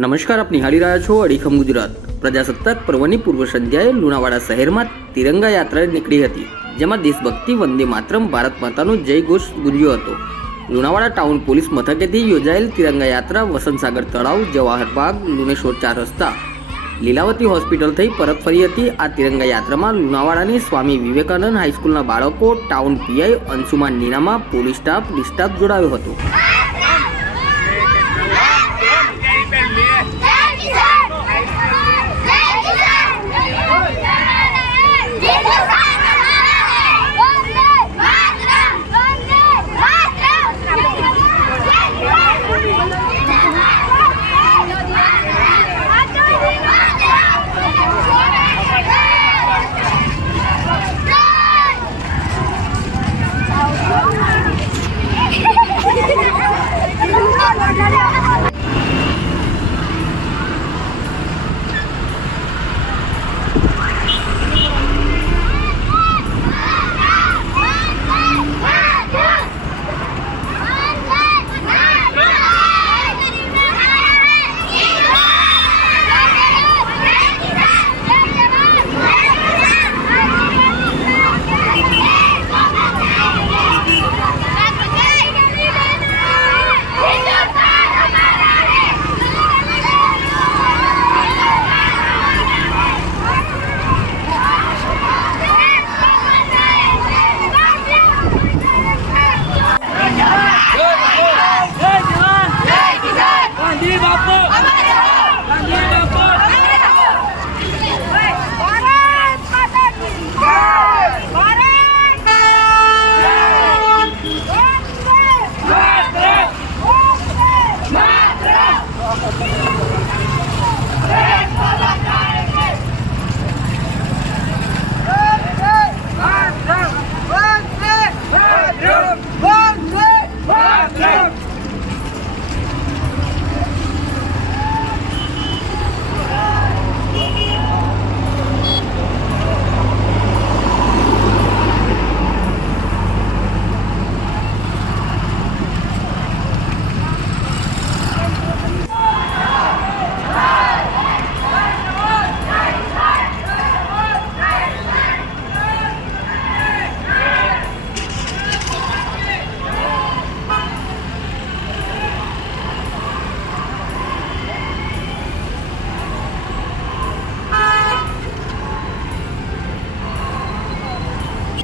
નમસ્કાર, આપ નિહાળી રહ્યા છો અડીખમ ગુજરાત. પ્રજાસત્તાક પર્વની પૂર્વ સંધ્યાએ લુણાવાડા શહેરમાં તિરંગા યાત્રા નીકળી હતી, જેમાં દેશભક્તિ વંદે માતરમ ભારત માતાનો જય ઘોષ ગુંજ્યો હતો. લુણાવાડા ટાઉન પોલીસ મથકેથી યોજાયેલ તિરંગા યાત્રા વસંતસાગર તળાવ, જવાહર બાગ, લુણેશ્વર ચાર રસ્તા, લીલાવતી હોસ્પિટલ થઈ પરત ફરી હતી. આ તિરંગા યાત્રામાં લુણાવાડાની સ્વામી વિવેકાનંદ હાઈસ્કૂલના બાળકો, town PI Anshuman Ninama, police staff, D staff જોડાયો હતો.